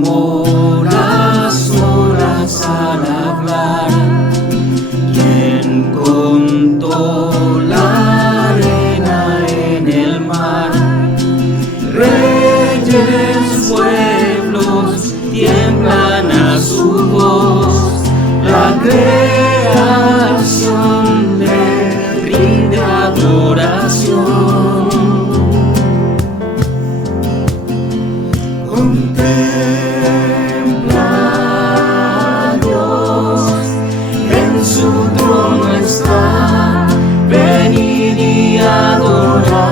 murmura solas al hablar. ¿Quién contó la arena en el mar? Reyes, pueblos tiemblan a su voz. La creación le rinde adoración. Contempla a Dios, en su trono está, venid y adoradle.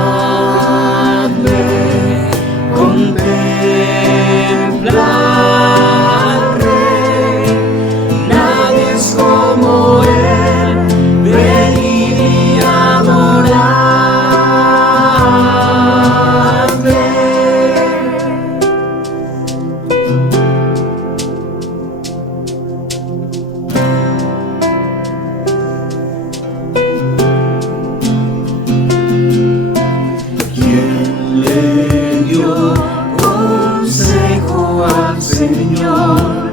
Contempla al Rey, nadie es como Él, venid y adoradle. ¿Quién le dio consejo al Señor?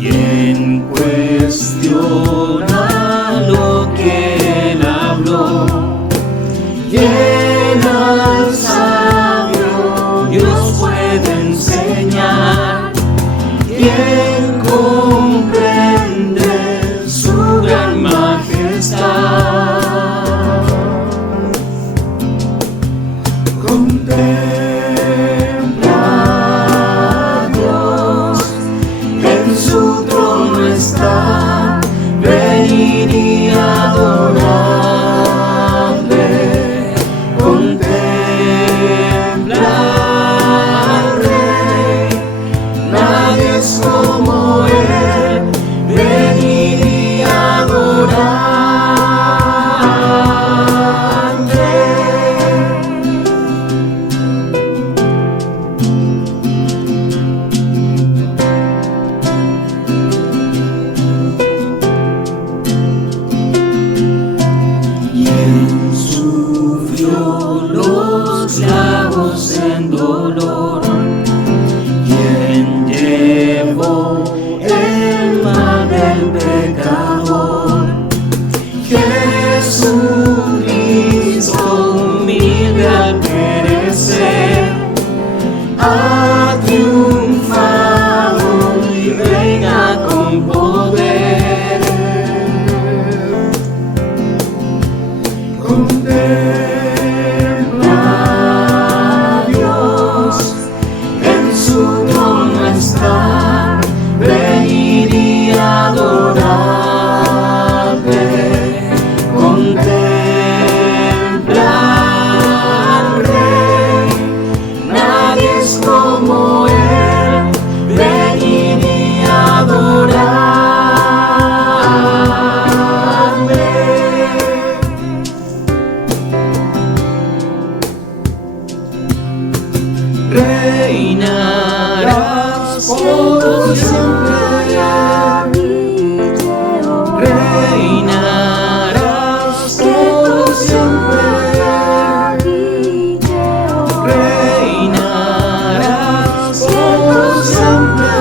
¿Quién cuestiona lo que Él habló? ¿Quién al sabio Dios puede enseñar? ¿Quién comprende su gran majestad? Contempla a Dios, en su trono está, venid y adoradle. Contempla al Rey, nadie es como Él, venid y adoradle. ¿Quién sufrió los clavos en dolor? ¿Quién llevó el mal del pecador? Jesucristo, humilde al perecer, ha triunfado y reina con poder. Contempla a Dios, en su trono está, venid y adoradle. Contempla al Rey, nadie es como Él, venid y adoradle. Reinarás por siempre. Reinarás por siempre. Reinarás por siempre.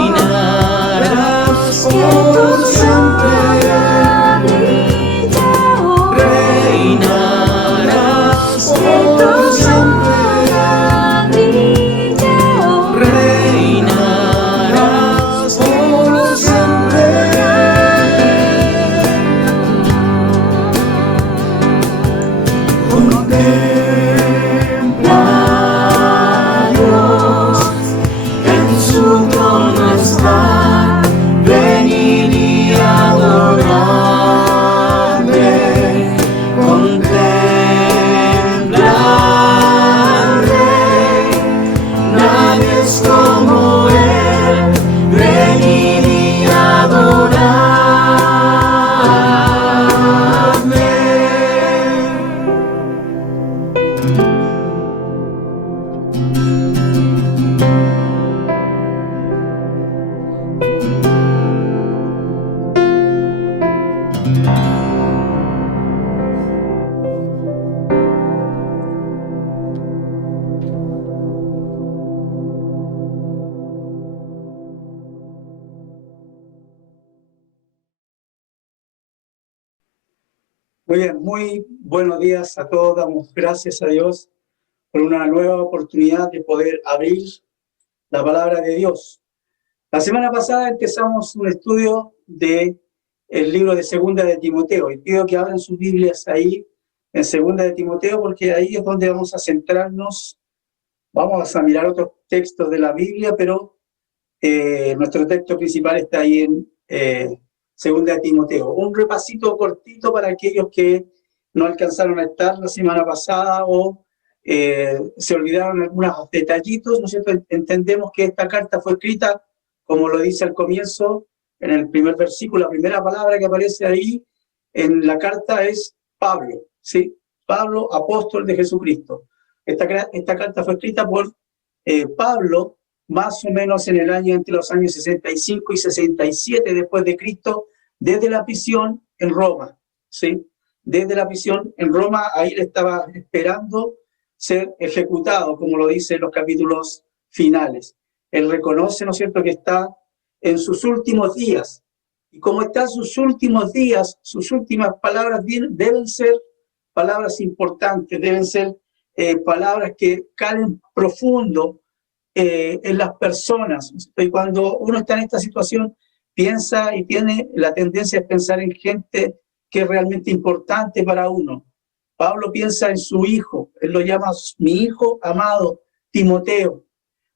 Reinarás por siempre. Reinarás por siempre. Reinarás por siempre. Contempla a Dios, en su trono está, venid y adoradle. Contempla Muy bien, muy buenos días a todos. Damos gracias a Dios por una nueva oportunidad de poder abrir la palabra de Dios. La semana pasada empezamos un estudio del libro de Segunda de Timoteo y pido que abran sus Biblias ahí en Segunda de Timoteo porque ahí es donde vamos a centrarnos. Vamos a mirar otros textos de la Biblia, pero nuestro texto principal está ahí en Segunda de Timoteo. Un repasito cortito para aquellos que no alcanzaron a estar la semana pasada o se olvidaron algunos detallitos, ¿no es cierto? Entendemos que esta carta fue escrita, como lo dice al comienzo, en el primer versículo, la primera palabra que aparece ahí en la carta es Pablo, ¿sí? Pablo, apóstol de Jesucristo. Esta carta fue escrita por Pablo, más o menos en el año entre los años 65 y 67 después de Cristo, desde la prisión en Roma, ¿sí? Desde la prisión en Roma, ahí le estaba esperando ser ejecutado, como lo dice en los capítulos finales. Él reconoce, ¿no es cierto?, que está en sus últimos días. Y como está en sus últimos días, sus últimas palabras deben ser palabras importantes, deben ser palabras que calen profundo en las personas. Y cuando uno está en esta situación, piensa y tiene la tendencia a pensar en gente que es realmente importante para uno. Pablo piensa en su hijo, él lo llama mi hijo amado, Timoteo,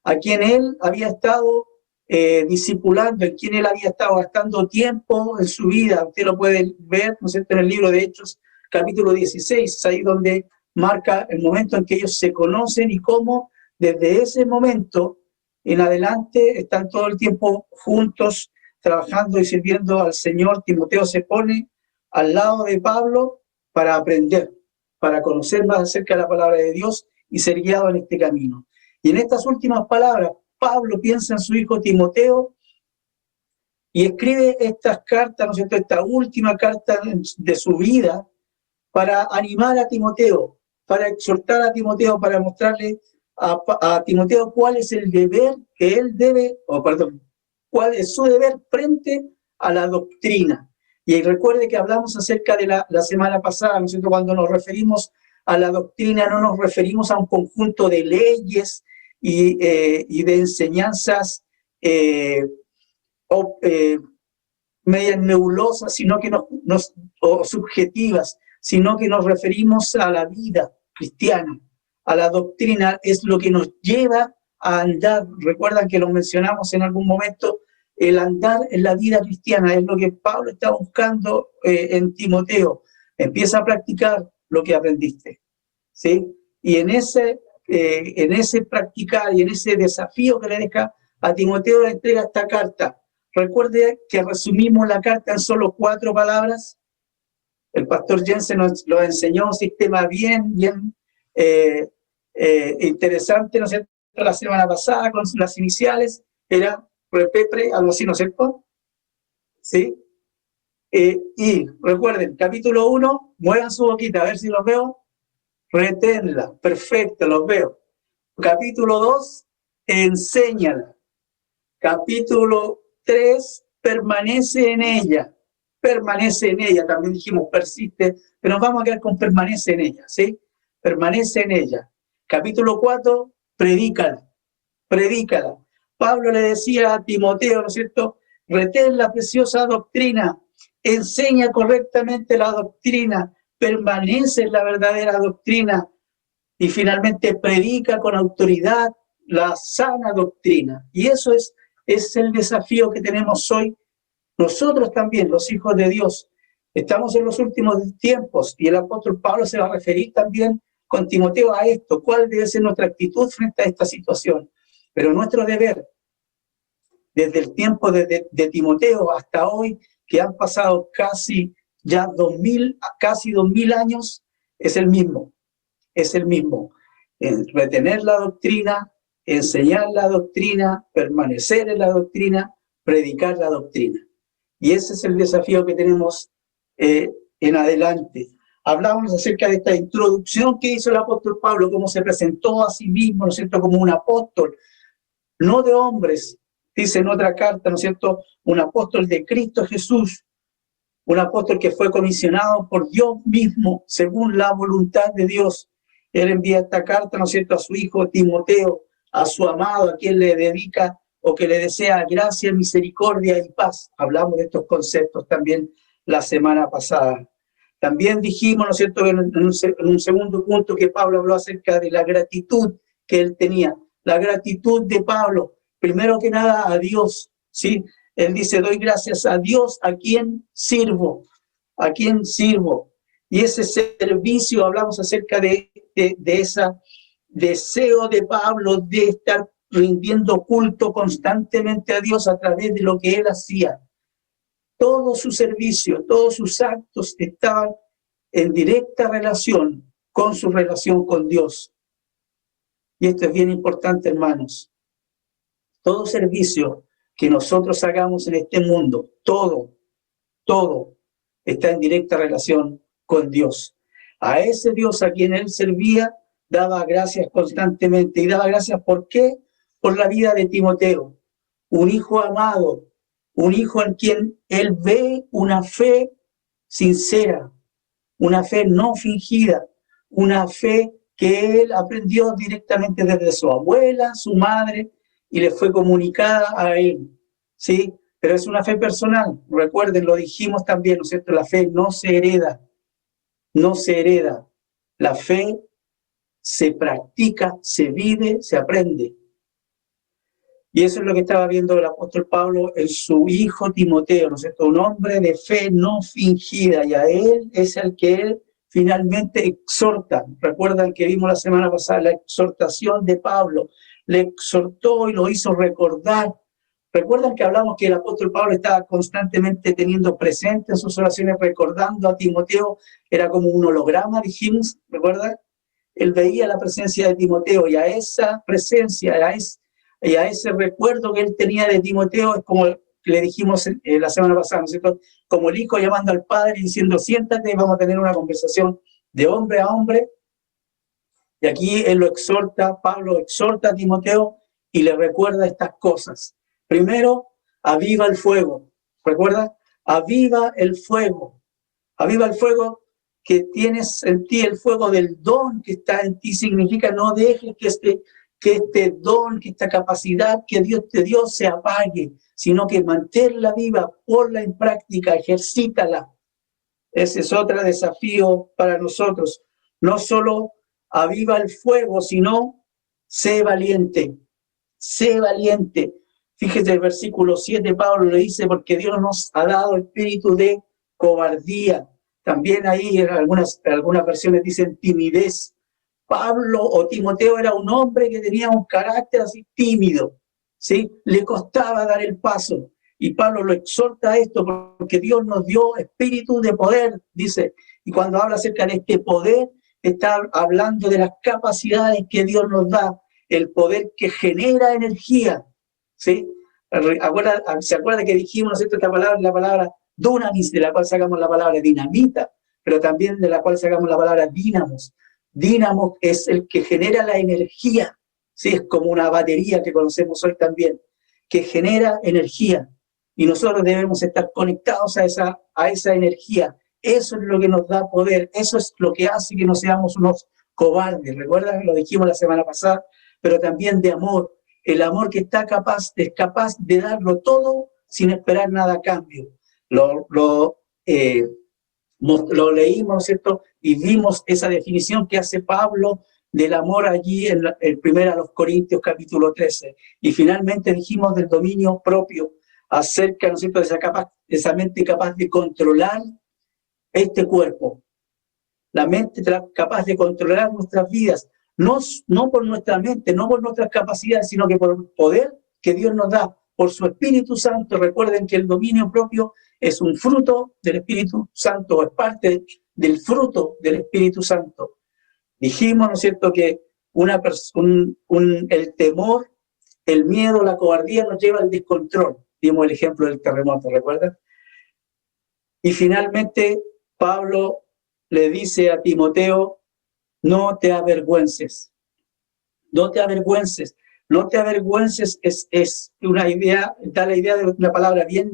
a quien él había estado discipulando, en quien él había estado gastando tiempo en su vida. Usted lo puede ver, ¿no es cierto?, en el libro de Hechos, capítulo 16, ahí donde marca el momento en que ellos se conocen y cómo desde ese momento en adelante están todo el tiempo juntos, trabajando y sirviendo al Señor. Timoteo se pone al lado de Pablo para aprender, para conocer más acerca de la palabra de Dios y ser guiado en este camino. Y en estas últimas palabras, Pablo piensa en su hijo Timoteo y escribe estas cartas, ¿no es cierto?, esta última carta de su vida para animar a Timoteo, para exhortar a Timoteo, para mostrarle a Timoteo cuál es el deber que él debe, cuál es su deber frente a la doctrina. Y recuerde que hablamos acerca de la semana pasada, ¿no es cierto?, cuando nos referimos a la doctrina, no nos referimos a un conjunto de leyes y de enseñanzas medias nebulosas, sino que o subjetivas, sino que nos referimos a la vida cristiana, a la doctrina. Es lo que nos lleva a andar. Recuerdan que lo mencionamos en algún momento, el andar en la vida cristiana es lo que Pablo está buscando en Timoteo. Empieza a practicar lo que aprendiste, ¿sí? Y en ese practicar y en ese desafío que le deja a Timoteo, le entrega esta carta. Recuerde que resumimos la carta en solo 4 palabras. El pastor Jensen nos lo enseñó, un sistema bien interesante, ¿no es cierto?, la semana pasada con las iniciales. Era repepre, algo así, ¿no es cierto? ¿Sí? Y recuerden, capítulo 1, muevan su boquita, a ver si los veo. Reténla, perfecto, los veo. Capítulo 2, enséñala. Capítulo 3, permanece en ella. Permanece en ella, también dijimos persiste, pero nos vamos a quedar con permanece en ella, ¿sí? Permanece en ella. Capítulo 4, predícala. Predícala. Pablo le decía a Timoteo, ¿no es cierto?, retén la preciosa doctrina, enseña correctamente la doctrina, permanece en la verdadera doctrina y finalmente predica con autoridad la sana doctrina. Y eso es el desafío que tenemos hoy. Nosotros también, los hijos de Dios, estamos en los últimos tiempos y el apóstol Pablo se va a referir también con Timoteo a esto, cuál debe ser nuestra actitud frente a esta situación. Pero nuestro deber, desde el tiempo de Timoteo hasta hoy, que han pasado casi 2000 años, es el mismo. Es el mismo. Retener la doctrina, enseñar la doctrina, permanecer en la doctrina, predicar la doctrina. Y ese es el desafío que tenemos en adelante. Hablábamos acerca de esta introducción que hizo el apóstol Pablo, cómo se presentó a sí mismo, ¿no es cierto?, como un apóstol, no de hombres, dice en otra carta, ¿no es cierto?, un apóstol de Cristo Jesús, un apóstol que fue comisionado por Dios mismo, según la voluntad de Dios. Él envía esta carta, ¿no es cierto?, a su hijo Timoteo, a su amado, a quien le dedica o que le desea gracia, misericordia y paz. Hablamos de estos conceptos también la semana pasada. También dijimos, ¿no es cierto?, en un segundo punto que Pablo habló acerca de la gratitud que él tenía. La gratitud de Pablo, primero que nada a Dios, ¿sí? Él dice, doy gracias a Dios a quien sirvo, a quien sirvo. Y ese servicio, hablamos acerca de ese deseo de Pablo de estar rindiendo culto constantemente a Dios a través de lo que él hacía. Todo su servicio, todos sus actos estaban en directa relación con su relación con Dios. Y esto es bien importante, hermanos. Todo servicio que nosotros hagamos en este mundo, todo está en directa relación con Dios. A ese Dios a quien él servía, daba gracias constantemente. ¿Y daba gracias por qué? Por la vida de Timoteo, un hijo amado, un hijo en quien él ve una fe sincera, una fe no fingida, una fe que él aprendió directamente desde su abuela, su madre, y le fue comunicada a él, ¿sí? Pero es una fe personal, recuerden, lo dijimos también, ¿no es cierto? La fe no se hereda, no se hereda. La fe se practica, se vive, se aprende. Y eso es lo que estaba viendo el apóstol Pablo en su hijo Timoteo, ¿no es cierto? Un hombre de fe no fingida, y a él es el que él finalmente exhorta. Recuerdan que vimos la semana pasada la exhortación de Pablo, le exhortó y lo hizo recordar. Recuerdan que hablamos que el apóstol Pablo estaba constantemente teniendo presente en sus oraciones, recordando a Timoteo, era como un holograma, dijimos, ¿recuerdan? Él veía la presencia de Timoteo, y a esa presencia, y a ese recuerdo que él tenía de Timoteo, es como le dijimos la semana pasada, ¿no es cierto? Como el hijo llamando al padre y diciendo, siéntate, vamos a tener una conversación de hombre a hombre. Y aquí él lo exhorta, Pablo exhorta a Timoteo y le recuerda estas cosas. Primero, aviva el fuego. ¿Recuerda? Aviva el fuego. Aviva el fuego que tienes en ti, el fuego del don que está en ti. Significa no dejes que este don, que esta capacidad que Dios te dio se apague, sino que manténla viva, ponla en práctica, ejercítala. Ese es otro desafío para nosotros. No solo aviva el fuego, sino sé valiente, sé valiente. Fíjese el versículo 7, Pablo le dice, porque Dios nos ha dado espíritu de cobardía. También ahí en algunas versiones dicen timidez. Pablo o Timoteo era un hombre que tenía un carácter así tímido, ¿sí? Le costaba dar el paso. Y Pablo lo exhorta a esto porque Dios nos dio espíritu de poder, dice. Y cuando habla acerca de este poder, está hablando de las capacidades que Dios nos da, el poder que genera energía, ¿sí? ¿Se acuerda que dijimos, ¿no es cierto?, esta palabra, la palabra dunamis, de la cual sacamos la palabra dinamita, pero también de la cual sacamos la palabra dínamos? Dínamo es el que genera la energía, ¿sí? Es como una batería que conocemos hoy también, que genera energía. Y nosotros debemos estar conectados a esa energía. Eso es lo que nos da poder, eso es lo que hace que no seamos unos cobardes. ¿Recuerdan? Lo dijimos la semana pasada, pero también de amor. El amor que es capaz de darlo todo sin esperar nada a cambio. Lo leímos, ¿no es cierto? Y vimos esa definición que hace Pablo del amor allí en el 1 Corintios capítulo 13. Y finalmente dijimos del dominio propio, acerca, ¿no es cierto?, de esa mente capaz de controlar este cuerpo. La mente capaz de controlar nuestras vidas, no por nuestra mente, no por nuestras capacidades, sino que por el poder que Dios nos da, por su Espíritu Santo. Recuerden que el dominio propio es un fruto del Espíritu Santo, es parte del fruto del Espíritu Santo. Dijimos, ¿no es cierto?, que el temor, el miedo, la cobardía nos lleva al descontrol. Dimos el ejemplo del terremoto, ¿recuerdan? Y finalmente, Pablo le dice a Timoteo, no te avergüences. No te avergüences. No te avergüences es una idea, da la idea de una palabra bien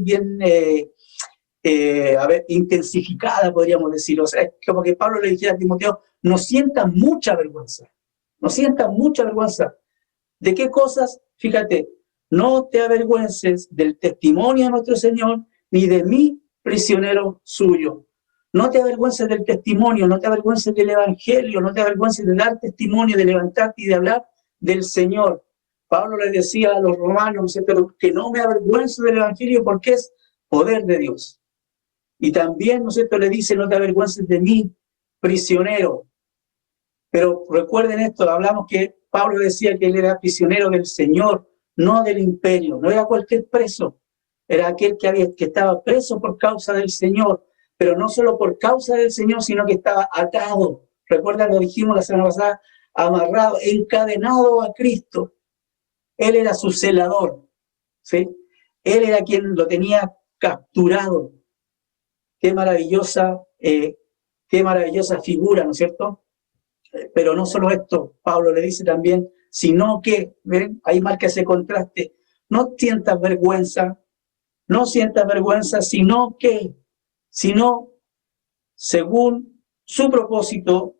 intensificada, podríamos decir. O sea, es como que Pablo le dijera a Timoteo, no sientas mucha vergüenza, no sientas mucha vergüenza. ¿De qué cosas? Fíjate, no te avergüences del testimonio de nuestro Señor, ni de mí, prisionero suyo. No te avergüences del testimonio, no te avergüences del Evangelio, no te avergüences de dar testimonio, de levantarte y de hablar del Señor. Pablo le decía a los romanos, pero que no me avergüenzo del Evangelio porque es poder de Dios. Y también, ¿no es cierto?, le dice, no te avergüences de mí, prisionero. Pero recuerden esto, hablamos que Pablo decía que él era prisionero del Señor, no del imperio, no era cualquier preso, era aquel que estaba preso por causa del Señor, pero no solo por causa del Señor, sino que estaba atado. Recuerdan, lo dijimos la semana pasada, amarrado, encadenado a Cristo. Él era su celador, ¿sí? Él era quien lo tenía capturado. Qué maravillosa figura, ¿no es cierto? Pero no solo esto, Pablo le dice también, sino que, ¿ven? Ahí marca ese contraste, no sientas vergüenza, sino según su propósito,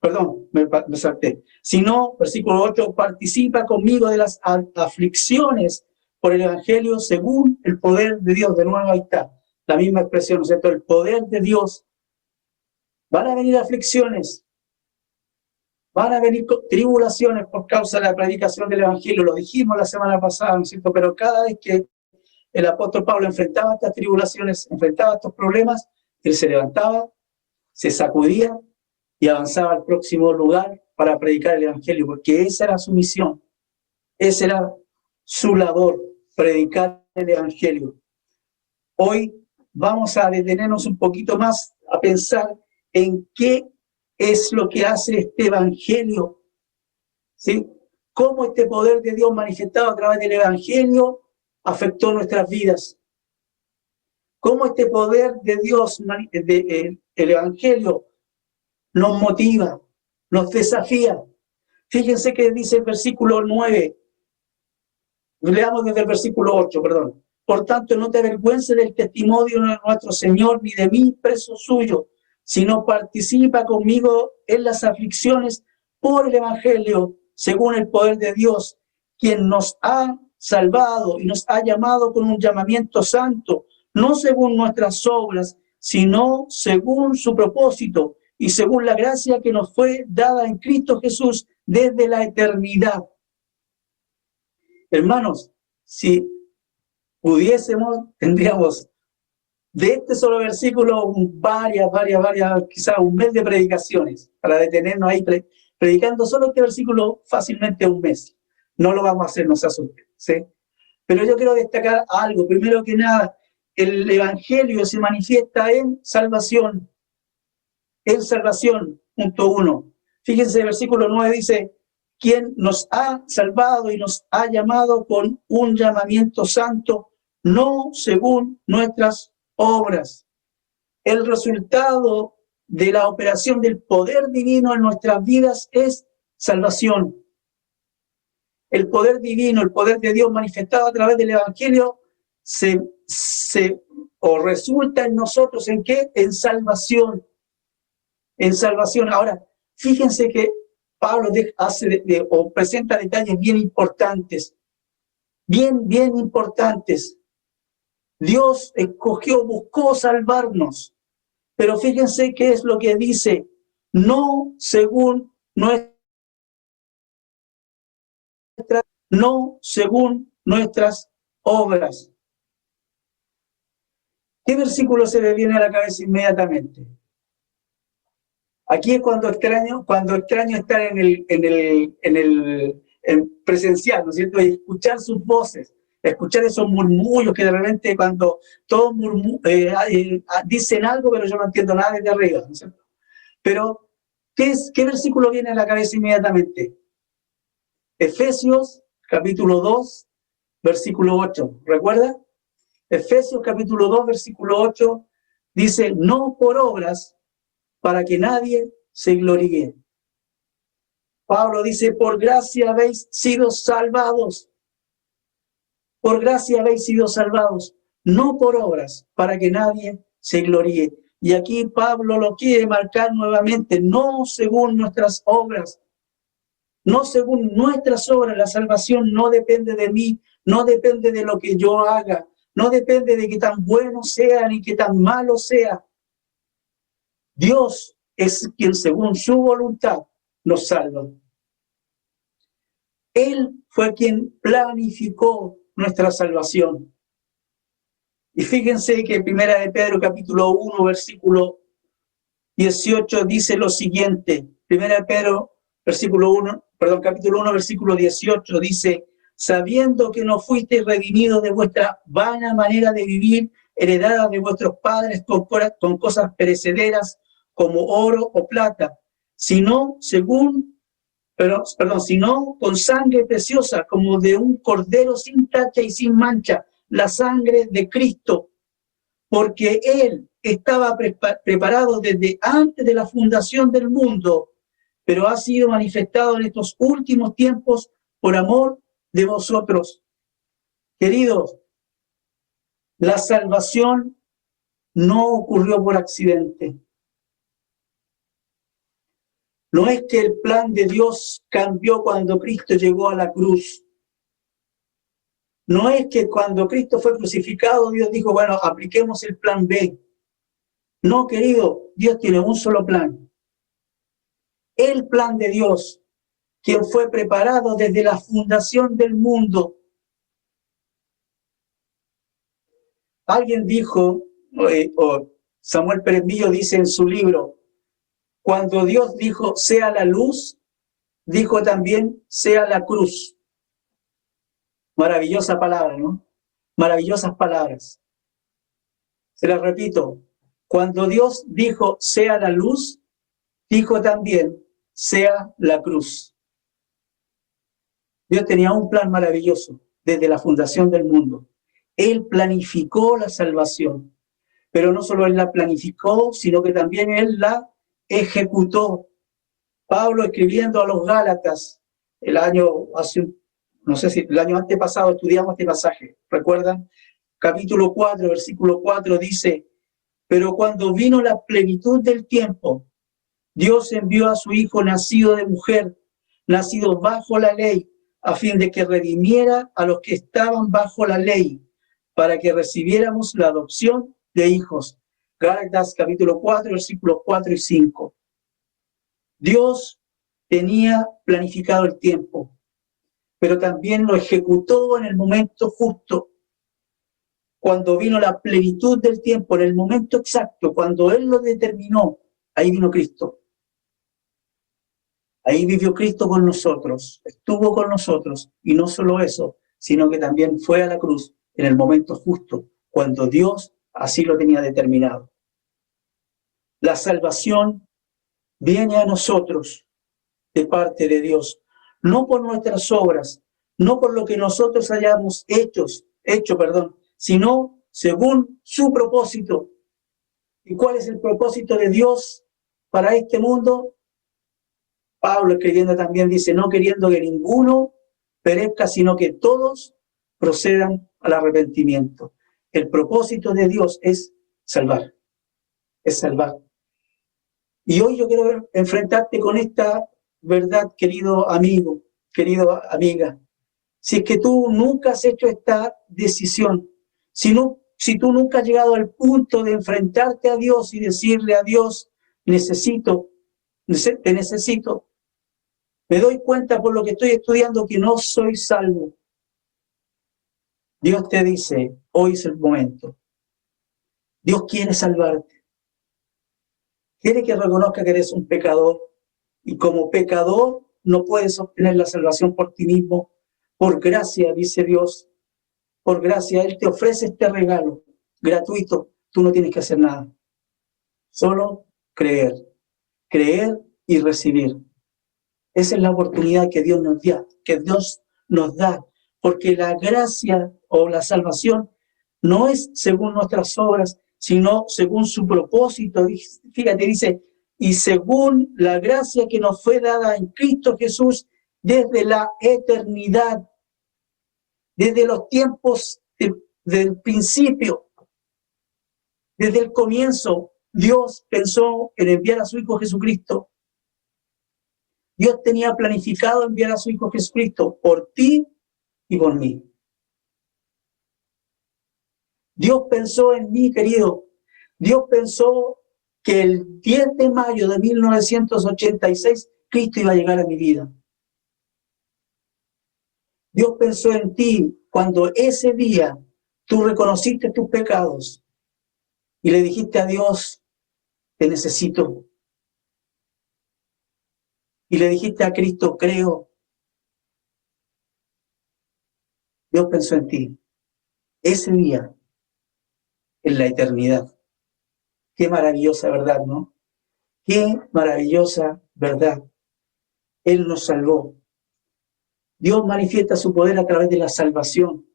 perdón, me salté, sino, versículo 8, participa conmigo de las aflicciones por el Evangelio según el poder de Dios. De nuevo ahí está, la misma expresión, ¿no es cierto? El poder de Dios. Van a venir aflicciones, van a venir tribulaciones por causa de la predicación del Evangelio. Lo dijimos la semana pasada, ¿no es cierto? Pero cada vez que el apóstol Pablo enfrentaba estas tribulaciones, enfrentaba estos problemas, él se levantaba, se sacudía y avanzaba al próximo lugar para predicar el Evangelio, porque esa era su misión, esa era su labor, predicar el Evangelio. Hoy vamos a detenernos un poquito más a pensar en qué es lo que hace este Evangelio, ¿sí? Cómo este poder de Dios manifestado a través del Evangelio afectó nuestras vidas. Cómo este poder de Dios, el Evangelio, nos motiva, nos desafía. Fíjense que dice el versículo 9, leamos desde el versículo 8, perdón. Por tanto, no te avergüences del testimonio de nuestro Señor, ni de mí, preso suyo, sino participa conmigo en las aflicciones por el Evangelio, según el poder de Dios, quien nos ha salvado y nos ha llamado con un llamamiento santo, no según nuestras obras, sino según su propósito y según la gracia que nos fue dada en Cristo Jesús desde la eternidad. Hermanos, si pudiésemos, tendríamos de este solo versículo varias, quizás un mes de predicaciones, para detenernos ahí predicando solo este versículo fácilmente un mes. No lo vamos a hacer, no se asusten, ¿sí? Pero yo quiero destacar algo. Primero que nada, el Evangelio se manifiesta en salvación. En salvación, punto 1. Fíjense, el versículo 9 dice, quien nos ha salvado y nos ha llamado con un llamamiento santo, no según nuestras obras. El resultado de la operación del poder divino en nuestras vidas es salvación. El poder divino, el poder de Dios manifestado a través del Evangelio resulta en nosotros, ¿en qué? En salvación. En salvación. Ahora, fíjense que Pablo presenta detalles bien importantes, bien importantes. Dios escogió, buscó salvarnos, pero fíjense qué es lo que dice, no según nuestras obras. ¿Qué versículo se le viene a la cabeza inmediatamente? Aquí es cuando extraño estar en presencial, ¿no es cierto? Y escuchar sus voces, escuchar esos murmullos que de repente cuando todos dicen algo, pero yo no entiendo nada desde arriba, ¿no es cierto? Pero, ¿qué versículo viene a la cabeza inmediatamente? Efesios, capítulo 2, versículo 8. ¿Recuerda? Efesios, capítulo 2, versículo 8, dice, no por obras, para que nadie se gloríe. Pablo dice, por gracia habéis sido salvados. Por gracia habéis sido salvados. no por obras, para que nadie se gloríe. Y aquí Pablo lo quiere marcar nuevamente, no según nuestras obras, no según nuestras obras. La salvación no depende de mí, no depende de lo que yo haga, no depende de qué tan bueno sea ni qué tan malo sea. Dios es quien según su voluntad nos salva. Él fue quien planificó nuestra salvación. Y fíjense que Primera de Pedro capítulo 1 versículo 18 dice lo siguiente. Primera de Pedro capítulo 1 versículo 18 dice: sabiendo que no fuisteis redimidos de vuestra vana manera de vivir, heredada de vuestros padres con cosas perecederas como oro o plata, sino sino con sangre preciosa como de un cordero sin tacha y sin mancha, la sangre de Cristo, porque Él estaba preparado desde antes de la fundación del mundo, pero ha sido manifestado en estos últimos tiempos por amor de vosotros. Queridos, la salvación no ocurrió por accidente. No es que el plan de Dios cambió cuando Cristo llegó a la cruz. No es que cuando Cristo fue crucificado, Dios dijo, bueno, apliquemos el plan B. No, querido, Dios tiene un solo plan. El plan de Dios, quien fue preparado desde la fundación del mundo. Alguien dijo, o Samuel Pérez Millo dice en su libro, cuando Dios dijo, sea la luz, dijo también, sea la cruz. Maravillosa palabra, ¿no? Maravillosas palabras. Se las repito. Cuando Dios dijo, sea la luz, dijo también, sea la cruz. Dios tenía un plan maravilloso desde la fundación del mundo. Él planificó la salvación. Pero no solo Él la planificó, sino que también Él la ejecutó. Pablo, escribiendo a los Gálatas, el año antepasado estudiamos este pasaje, ¿recuerdan? Capítulo 4, versículo 4 dice, pero cuando vino la plenitud del tiempo, Dios envió a su Hijo nacido de mujer, nacido bajo la ley, a fin de que redimiera a los que estaban bajo la ley, para que recibiéramos la adopción de hijos. Gálatas capítulo 4, versículos 4 y 5. Dios tenía planificado el tiempo, pero también lo ejecutó en el momento justo. Cuando vino la plenitud del tiempo, en el momento exacto, cuando Él lo determinó, ahí vino Cristo. Ahí vivió Cristo con nosotros, estuvo con nosotros, y no solo eso, sino que también fue a la cruz en el momento justo, cuando Dios así lo tenía determinado. La salvación viene a nosotros de parte de Dios, no por nuestras obras, no por lo que nosotros hayamos hecho, sino según su propósito. ¿Y cuál es el propósito de Dios para este mundo? Pablo escribiendo también dice, no queriendo que ninguno perezca, sino que todos procedan al arrepentimiento. El propósito de Dios es salvar, es salvar. Y hoy yo quiero enfrentarte con esta verdad, querido amigo, querida amiga. Si es que tú nunca has hecho esta decisión, si tú nunca has llegado al punto de enfrentarte a Dios y decirle a Dios, te necesito, me doy cuenta por lo que estoy estudiando que no soy salvo. Dios te dice, hoy es el momento. Dios quiere salvarte. Quiere que reconozca que eres un pecador y como pecador no puedes obtener la salvación por ti mismo. Por gracia, dice Dios, por gracia, Él te ofrece este regalo gratuito. Tú no tienes que hacer nada. Solo creer y recibir. Esa es la oportunidad que Dios nos da, porque la gracia o la salvación no es según nuestras obras, sino según su propósito. Fíjate, dice, y según la gracia que nos fue dada en Cristo Jesús desde la eternidad, desde los tiempos desde el principio, desde el comienzo, Dios pensó en enviar a su Hijo Jesucristo. Dios tenía planificado enviar a su Hijo Jesucristo por ti y por mí. Dios pensó en mí, querido. Dios pensó que el 10 de mayo de 1986 Cristo iba a llegar a mi vida. Dios pensó en ti cuando ese día tú reconociste tus pecados y le dijiste a Dios, te necesito. Y le dijiste a Cristo, creo. Dios pensó en ti. Ese día, en la eternidad. Qué maravillosa verdad, ¿no? Qué maravillosa verdad. Él nos salvó. Dios manifiesta su poder a través de la salvación,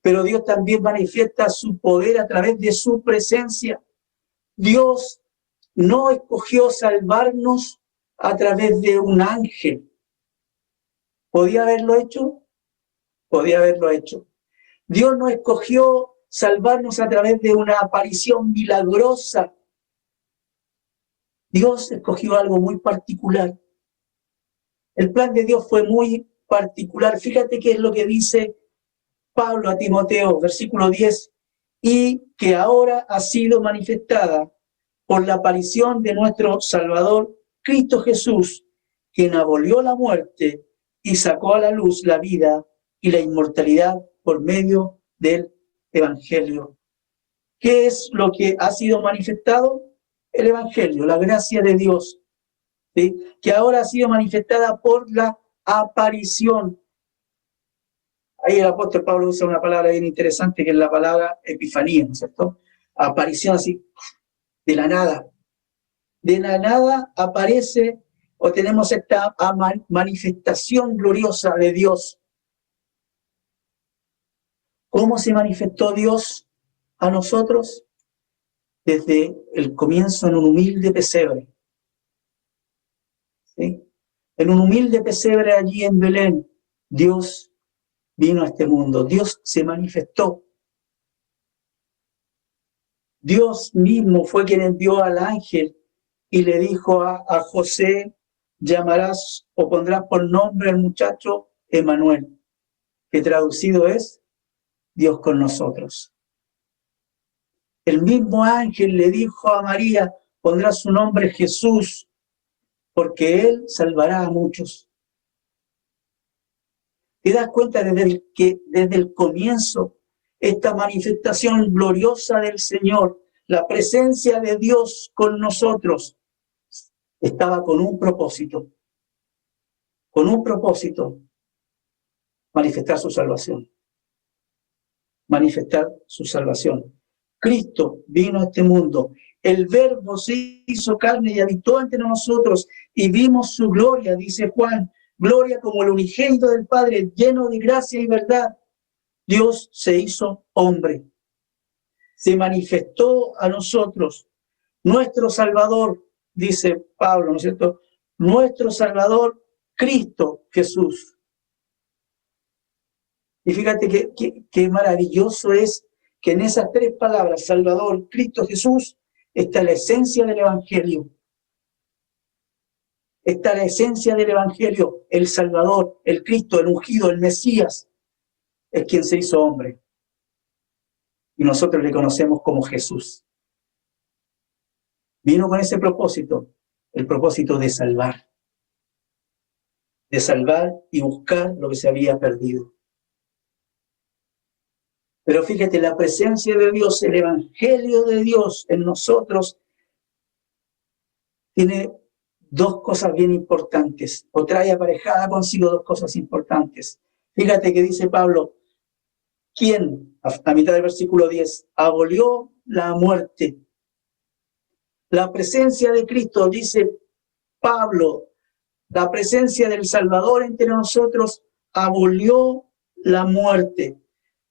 pero Dios también manifiesta su poder a través de su presencia. Dios no escogió salvarnos a través de un ángel. ¿Podía haberlo hecho? Podía haberlo hecho. Dios no escogió salvarnos a través de una aparición milagrosa. Dios escogió algo muy particular. El plan de Dios fue muy particular. Fíjate qué es lo que dice Pablo a Timoteo, versículo 10, y que ahora ha sido manifestada por la aparición de nuestro Salvador, Cristo Jesús, quien abolió la muerte y sacó a la luz la vida y la inmortalidad por medio del Evangelio. ¿Qué es lo que ha sido manifestado? El Evangelio, la gracia de Dios, ¿sí? Que ahora ha sido manifestada por la aparición. Ahí el apóstol Pablo usa una palabra bien interesante, que es la palabra epifanía, ¿no es cierto? Aparición así, de la nada. De la nada aparece o tenemos esta manifestación gloriosa de Dios. ¿Cómo se manifestó Dios a nosotros? Desde el comienzo en un humilde pesebre. ¿Sí? En un humilde pesebre allí en Belén, Dios vino a este mundo, Dios se manifestó. Dios mismo fue quien envió al ángel y le dijo a José, llamarás o pondrás por nombre al muchacho Emmanuel, que traducido es Dios con nosotros. El mismo ángel le dijo a María, pondrá su nombre Jesús, porque él salvará a muchos. ¿Te das cuenta que desde el comienzo esta manifestación gloriosa del Señor, la presencia de Dios con nosotros, estaba con un propósito, manifestar su salvación, manifestar su salvación. Cristo vino a este mundo, el Verbo se hizo carne y habitó entre nosotros y vimos su gloria, dice Juan, gloria como el unigénito del Padre, lleno de gracia y verdad. Dios se hizo hombre, se manifestó a nosotros, nuestro Salvador, dice Pablo, ¿no es cierto? Nuestro Salvador, Cristo Jesús. Y fíjate qué maravilloso es que en esas tres palabras, Salvador, Cristo Jesús, está la esencia del Evangelio. Está la esencia del Evangelio, el Salvador, el Cristo, el ungido, el Mesías, es quien se hizo hombre. Y nosotros le conocemos como Jesús. Vino con ese propósito, el propósito de salvar y buscar lo que se había perdido. Pero fíjate, la presencia de Dios, el Evangelio de Dios en nosotros, tiene dos cosas bien importantes, o trae aparejada consigo dos cosas importantes. Fíjate que dice Pablo, ¿quién, a mitad del versículo 10, abolió la muerte? La presencia de Cristo, dice Pablo, la presencia del Salvador entre nosotros abolió la muerte.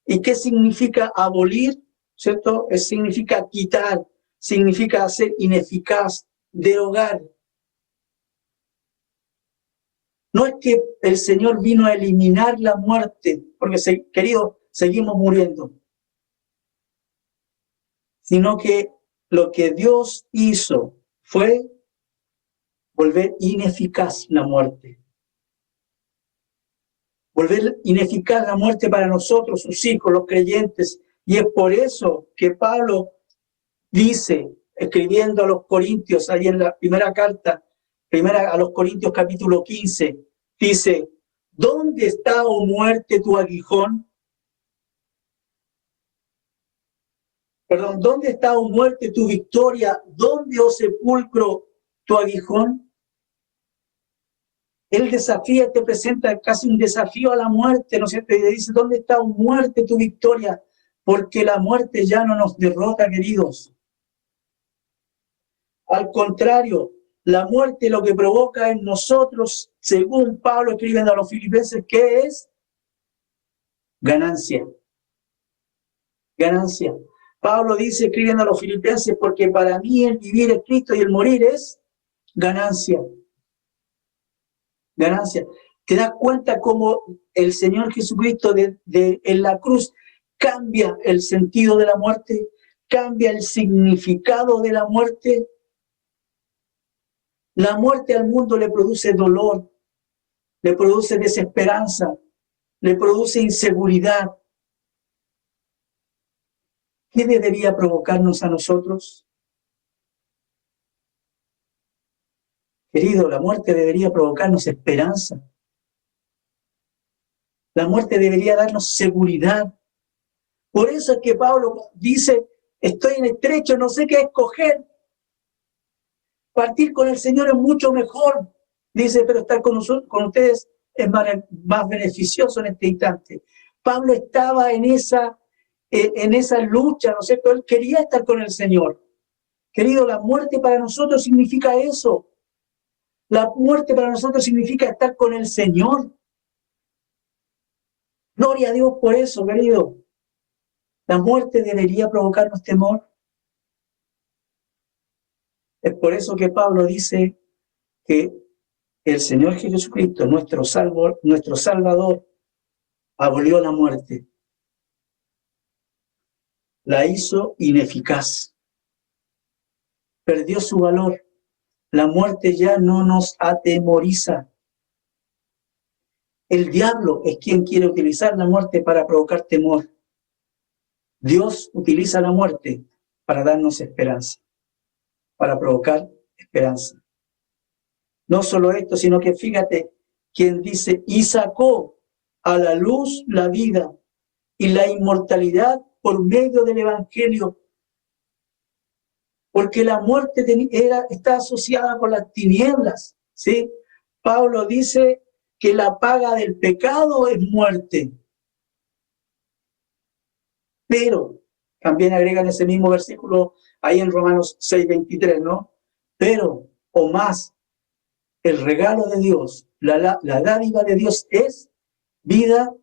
¿Y qué significa abolir? ¿Cierto? Significa quitar, significa hacer ineficaz, derogar. No es que el Señor vino a eliminar la muerte, porque, queridos, seguimos muriendo. sino que lo que Dios hizo fue volver ineficaz la muerte. Volver ineficaz la muerte para nosotros, sus hijos, los creyentes. Y es por eso que Pablo dice, escribiendo a los Corintios, ahí en la primera carta, primera a los Corintios capítulo 15, dice, ¿dónde está, oh muerte, tu aguijón? Perdón, ¿dónde está, oh muerte, tu victoria? ¿Dónde, oh sepulcro, tu aguijón? Él desafía, te presenta casi un desafío a la muerte, ¿no es cierto? Y le dice, ¿dónde está, oh muerte, tu victoria? Porque la muerte ya no nos derrota, queridos. Al contrario, la muerte lo que provoca en nosotros, según Pablo escribiendo a los filipenses, ¿qué es? Ganancia. Ganancia. Pablo dice, escribiendo a los filipenses, porque para mí el vivir es Cristo y el morir es ganancia. Ganancia. ¿Te das cuenta cómo el Señor Jesucristo en la cruz cambia el sentido de la muerte? Cambia el significado de la muerte. La muerte al mundo le produce dolor, le produce desesperanza, le produce inseguridad. ¿Qué debería provocarnos a nosotros? Querido, la muerte debería provocarnos esperanza. La muerte debería darnos seguridad. Por eso es que Pablo dice, estoy en estrecho, no sé qué escoger. Partir con el Señor es mucho mejor. Dice, pero estar con ustedes es más beneficioso en este instante. Pablo estaba en esa lucha, ¿no es cierto? Él quería estar con el Señor. Querido, la muerte para nosotros significa eso. La muerte para nosotros significa estar con el Señor. Gloria a Dios por eso, querido. La muerte debería provocarnos temor. Es por eso que Pablo dice que el Señor Jesucristo, nuestro Salvador, abolió la muerte. La hizo ineficaz. Perdió su valor. La muerte ya no nos atemoriza. El diablo es quien quiere utilizar la muerte para provocar temor. Dios utiliza la muerte para darnos esperanza, para provocar esperanza. No solo esto, sino que fíjate, quien dice, y sacó a la luz la vida y la inmortalidad por medio del Evangelio. Porque la muerte está asociada con las tinieblas, ¿sí? Pablo dice que la paga del pecado es muerte. Pero, también agrega en ese mismo versículo, ahí en Romanos 6:23, ¿no? Pero, o más, el regalo de Dios, la dádiva de Dios es vida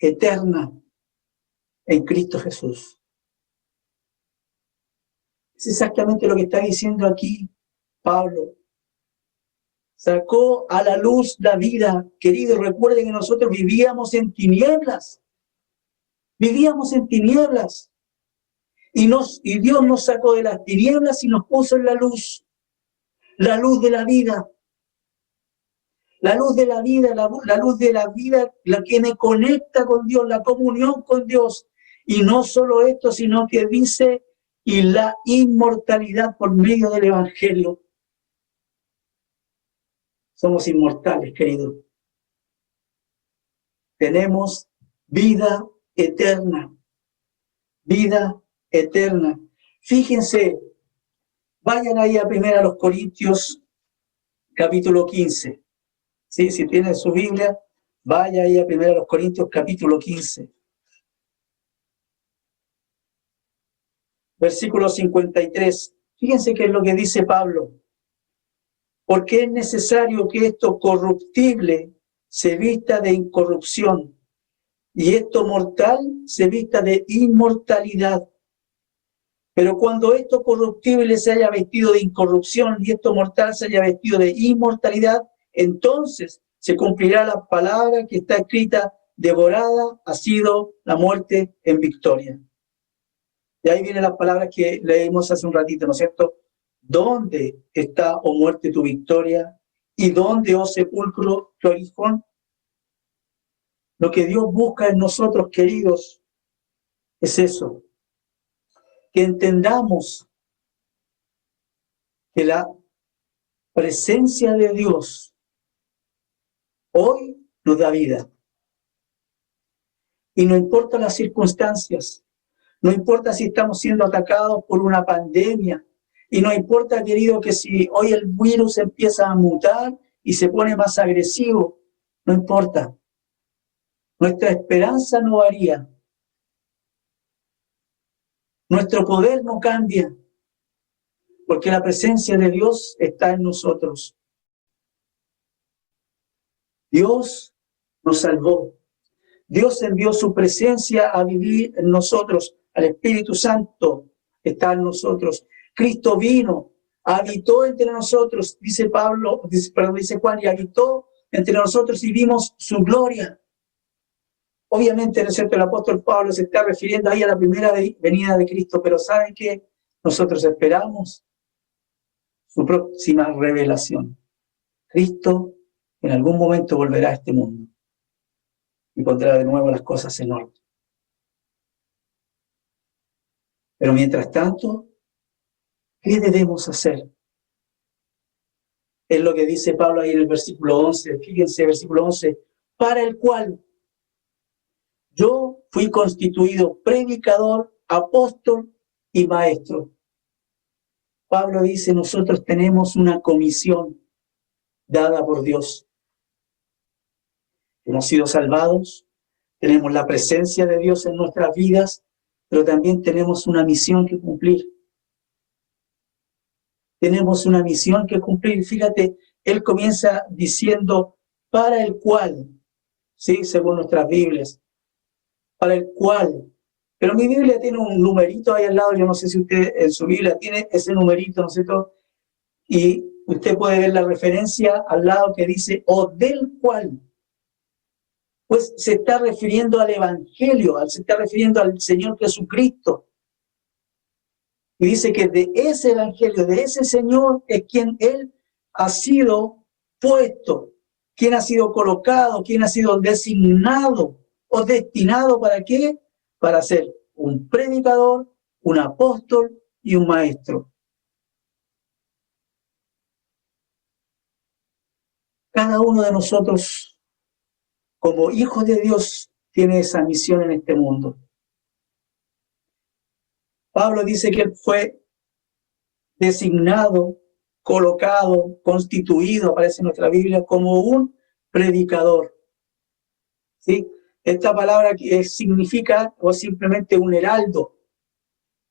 eterna en Cristo Jesús. Es exactamente lo que está diciendo aquí Pablo. Sacó a la luz la vida. Queridos, recuerden que nosotros vivíamos en tinieblas. Vivíamos en tinieblas. Y Dios nos sacó de las tinieblas y nos puso en la luz de la vida. La luz de la vida, la luz de la vida, la que me conecta con Dios, la comunión con Dios. Y no solo esto, sino que dice, y la inmortalidad por medio del Evangelio. Somos inmortales, queridos. Tenemos vida eterna. Vida eterna. Fíjense, vayan ahí a 1 Corintios, capítulo 15. ¿Sí? Si tienen su Biblia, vaya ahí a 1 Corintios, capítulo 15. Versículo 53. Fíjense qué es lo que dice Pablo. Porque es necesario que esto corruptible se vista de incorrupción y esto mortal se vista de inmortalidad. Pero cuando esto corruptible se haya vestido de incorrupción y esto mortal se haya vestido de inmortalidad, entonces se cumplirá la palabra que está escrita, devorada ha sido la muerte en victoria. Y ahí vienen las palabras que leímos hace un ratito, ¿no es cierto? ¿Dónde está, oh muerte, tu victoria? ¿Y dónde, oh sepulcro, tu aguijón? Lo que Dios busca en nosotros, queridos, es eso, que entendamos que la presencia de Dios hoy nos da vida. Y no importa las circunstancias, no importa si estamos siendo atacados por una pandemia, y no importa, querido, que si hoy el virus empieza a mutar y se pone más agresivo, no importa. Nuestra esperanza no varía. Nuestro poder no cambia, porque la presencia de Dios está en nosotros. Dios nos salvó. Dios envió su presencia a vivir en nosotros. Al Espíritu Santo está en nosotros. Cristo vino, habitó entre nosotros, dice Juan, y habitó entre nosotros y vimos su gloria. Obviamente, ¿no es cierto?, el apóstol Pablo se está refiriendo ahí a la primera venida de Cristo, pero ¿saben qué? Nosotros esperamos su próxima revelación. Cristo en algún momento volverá a este mundo y pondrá de nuevo las cosas en orden. Pero mientras tanto, ¿qué debemos hacer? Es lo que dice Pablo ahí en el versículo 11. Fíjense, versículo 11. Para el cual yo fui constituido predicador, apóstol y maestro. Pablo dice, nosotros tenemos una comisión dada por Dios. Hemos sido salvados, tenemos la presencia de Dios en nuestras vidas, pero también tenemos una misión que cumplir. Tenemos una misión que cumplir. Fíjate, él comienza diciendo, para el cual, ¿sí?, según nuestras Biblias, para el cual. Pero mi Biblia tiene un numerito ahí al lado, yo no sé si usted en su Biblia tiene ese numerito, ¿no es cierto? Y usted puede ver la referencia al lado que dice, o del cual. Pues se está refiriendo al Evangelio, se está refiriendo al Señor Jesucristo. Y dice que de ese Evangelio, de ese Señor, es quien Él ha sido puesto, quien ha sido colocado, quien ha sido designado o destinado, ¿para qué? Para ser un predicador, un apóstol y un maestro. Cada uno de nosotros, como hijos de Dios, tiene esa misión en este mundo. Pablo dice que él fue designado, colocado, constituido, aparece en nuestra Biblia, como un predicador. ¿Sí? Esta palabra que significa o simplemente un heraldo,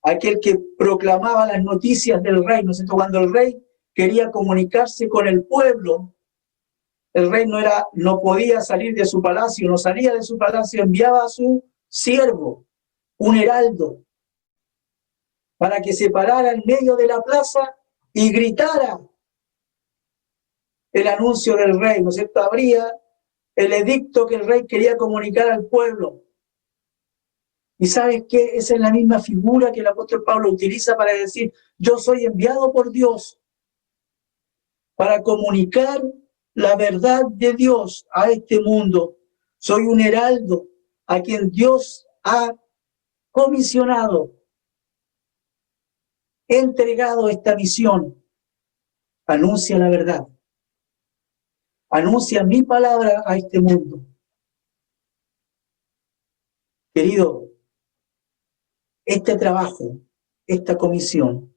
aquel que proclamaba las noticias del rey, ¿no es cierto? Cuando el rey quería comunicarse con el pueblo, el rey no podía salir de su palacio, no salía de su palacio, enviaba a su siervo, un heraldo, para que se parara en medio de la plaza y gritara el anuncio del rey, ¿no es cierto? Habría el edicto que el rey quería comunicar al pueblo. ¿Y sabes qué? Esa es la misma figura que el apóstol Pablo utiliza para decir, yo soy enviado por Dios para comunicar la verdad de Dios a este mundo. Soy un heraldo a quien Dios ha comisionado, entregado esta misión. Anuncia la verdad. Anuncia mi palabra a este mundo. Querido, este trabajo, esta comisión,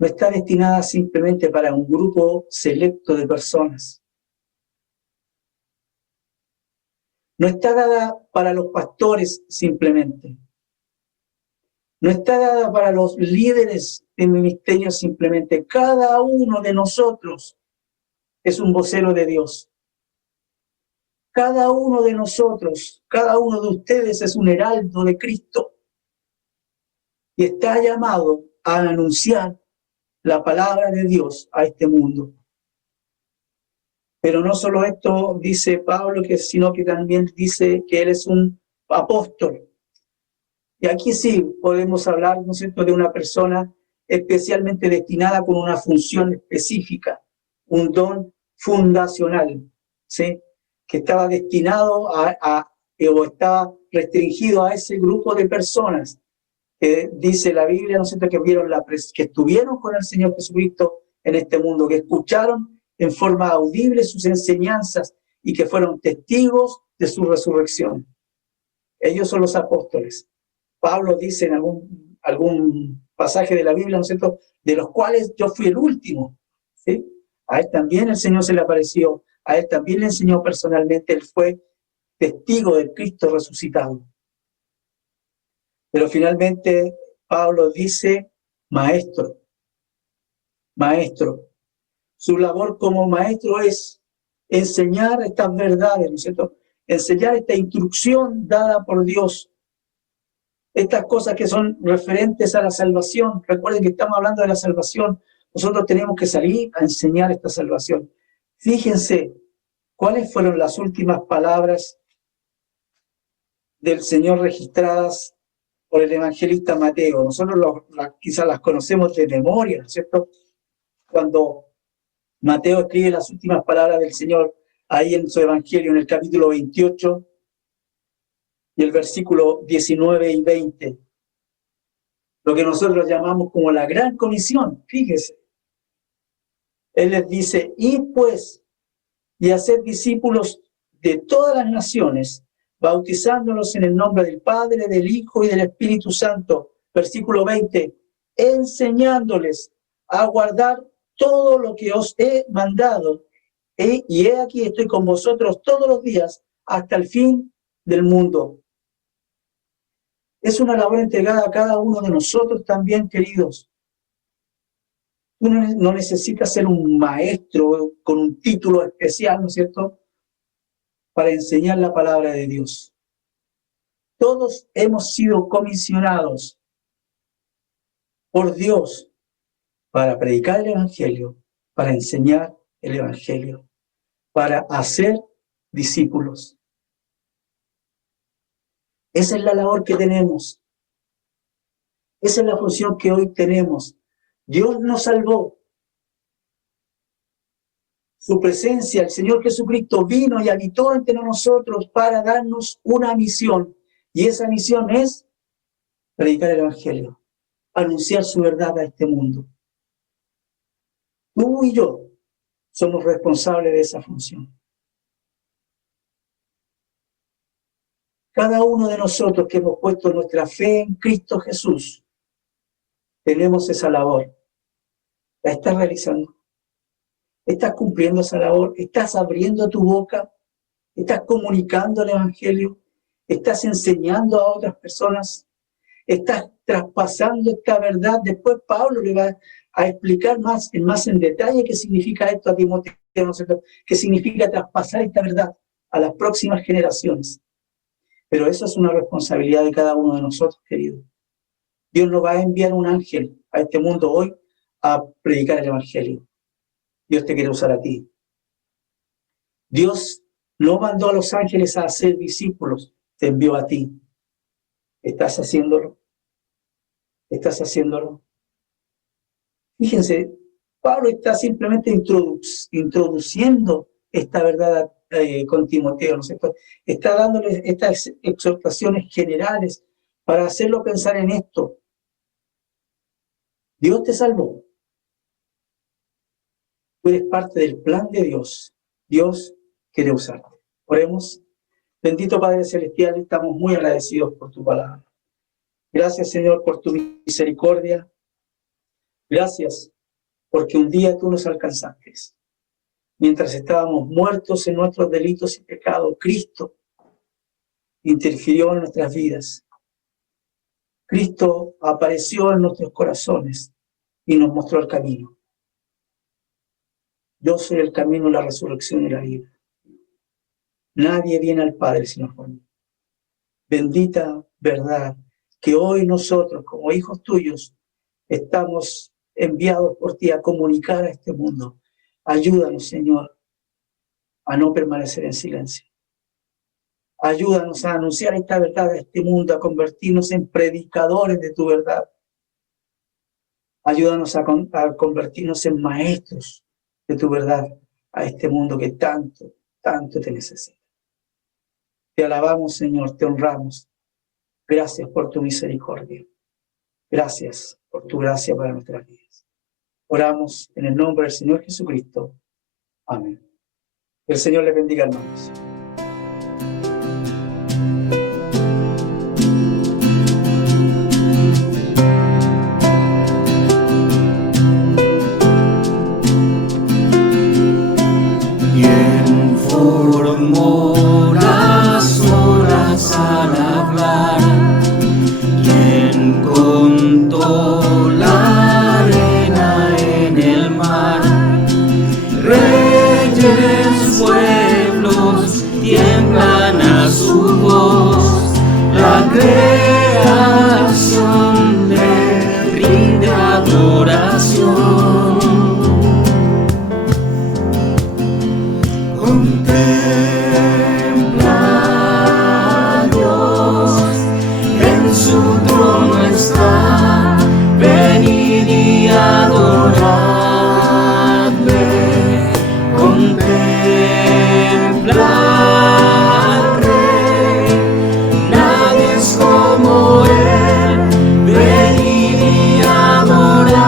no está destinada simplemente para un grupo selecto de personas. No está dada para los pastores simplemente. No está dada para los líderes de ministerio simplemente. Cada uno de nosotros es un vocero de Dios. Cada uno de nosotros, cada uno de ustedes es un heraldo de Cristo. Y está llamado a anunciar la palabra de Dios a este mundo. Pero no solo esto dice Pablo, sino que también dice que él es un apóstol. Y aquí sí podemos hablar, ¿no es cierto?, de una persona especialmente destinada con una función específica, un don fundacional, ¿sí?, que estaba destinado o estaba restringido a ese grupo de personas. Dice la Biblia, ¿no es cierto?, que estuvieron con el Señor Jesucristo en este mundo, que escucharon en forma audible sus enseñanzas y que fueron testigos de su resurrección. Ellos son los apóstoles. Pablo dice en algún pasaje de la Biblia, ¿no es cierto?, de los cuales yo fui el último, ¿sí? A él también el Señor se le apareció, a él también le enseñó personalmente, él fue testigo del Cristo resucitado. Pero finalmente Pablo dice, maestro. Su labor como maestro es enseñar estas verdades, ¿no es cierto?, enseñar esta instrucción dada por Dios, estas cosas que son referentes a la salvación. Recuerden que estamos hablando de la salvación. Nosotros tenemos que salir a enseñar esta salvación. Fíjense cuáles fueron las últimas palabras del Señor registradas por el evangelista Mateo. Nosotros quizás las conocemos de memoria, ¿no es cierto? Cuando Mateo escribe las últimas palabras del Señor ahí en su evangelio, en el capítulo 28 y el versículo 19 y 20. Lo que nosotros llamamos como la gran comisión, fíjese. Él les dice, id pues y haced discípulos de todas las naciones, bautizándolos en el nombre del Padre, del Hijo y del Espíritu Santo. Versículo 20, enseñándoles a guardar todo lo que os he mandado. Y he aquí, estoy con vosotros todos los días hasta el fin del mundo. Es una labor entregada a cada uno de nosotros también, queridos. Tú no necesitas ser un maestro con un título especial, ¿no es cierto?, para enseñar la palabra de Dios. Todos hemos sido comisionados por Dios para predicar el Evangelio, para enseñar el Evangelio, para hacer discípulos. Esa es la labor que tenemos. Esa es la función que hoy tenemos. Dios nos salvó. Su presencia, el Señor Jesucristo vino y habitó entre nosotros para darnos una misión. Y esa misión es predicar el Evangelio, anunciar su verdad a este mundo. Tú y yo somos responsables de esa función. Cada uno de nosotros que hemos puesto nuestra fe en Cristo Jesús, tenemos esa labor. La estás realizando. Estás cumpliendo esa labor. Estás abriendo tu boca. Estás comunicando el Evangelio. Estás enseñando a otras personas. Estás traspasando esta verdad. Después Pablo le va a explicar más en detalle qué significa esto a Timoteo, ¿no es cierto?, qué significa traspasar esta verdad a las próximas generaciones. Pero eso es una responsabilidad de cada uno de nosotros, queridos. Dios no va a enviar un ángel a este mundo hoy a predicar el Evangelio. Dios te quiere usar a ti. Dios no mandó a los ángeles a hacer discípulos, te envió a ti. ¿Estás haciéndolo? ¿Estás haciéndolo? Fíjense, Pablo está simplemente introduciendo esta verdad con Timoteo, ¿no es cierto? Está dándole estas exhortaciones generales para hacerlo pensar en esto. Dios te salvó. Tú eres parte del plan de Dios. Dios quiere usarte. Oremos. Bendito Padre Celestial, estamos muy agradecidos por tu palabra. Gracias, Señor, por tu misericordia. Gracias porque un día tú nos alcanzaste. Mientras estábamos muertos en nuestros delitos y pecados, Cristo interfirió en nuestras vidas. Cristo apareció en nuestros corazones y nos mostró el camino. Yo soy el camino, la resurrección y la vida. Nadie viene al Padre sino por mí. Bendita verdad que hoy nosotros, como hijos tuyos, estamos enviados por ti a comunicar a este mundo. Ayúdanos, Señor, a no permanecer en silencio. Ayúdanos a anunciar esta verdad a este mundo, a convertirnos en predicadores de tu verdad. Ayúdanos a convertirnos en maestros de tu verdad a este mundo que tanto, tanto te necesita. Te alabamos, Señor, te honramos. Gracias por tu misericordia. Gracias por tu gracia para nuestras vidas. Oramos en el nombre del Señor Jesucristo. Amén. Que el Señor les bendiga, hermanos. Formó las olas al hablar, quien contó la arena en el mar. Reyes, pueblos, tiemblan a su voz, la creación le rinde adoración. Contempla a Dios, en su trono está, venid y adoradle. Contempla al Rey, nadie es como él, venid y adoradle.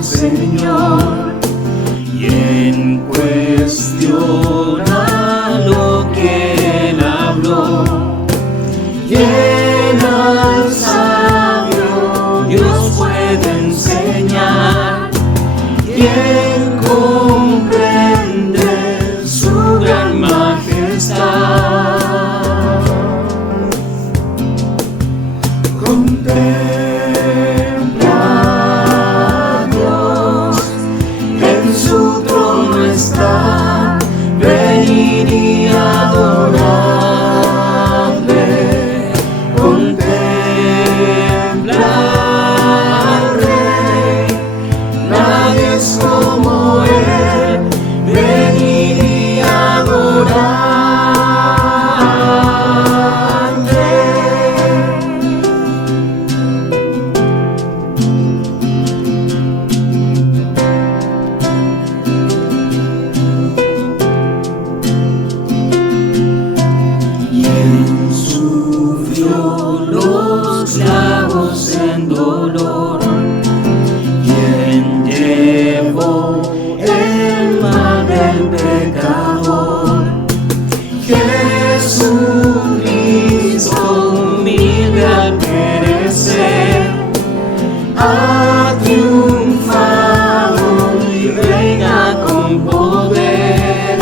Señor, y en cuestión a lo que él habló, quien al sabio Dios puede enseñar, quien comprende su gran majestad. Su trono está, venid y adoradle. Contempla al Rey, nadie es como él, venid y adoradle. Los clavos en dolor, quien llevó el mal del pecador. Jesucristo humilde al perecer, ha triunfado y reina con poder.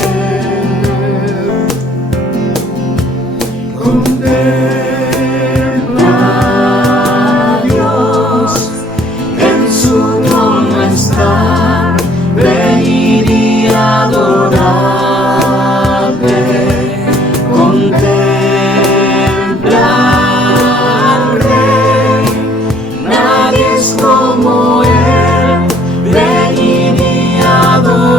Contempla a Dios, en su trono está, venid y adoradle. Contempla al Rey, nadie es como él, venid y adoradle.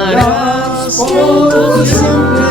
Reinarás por siempre.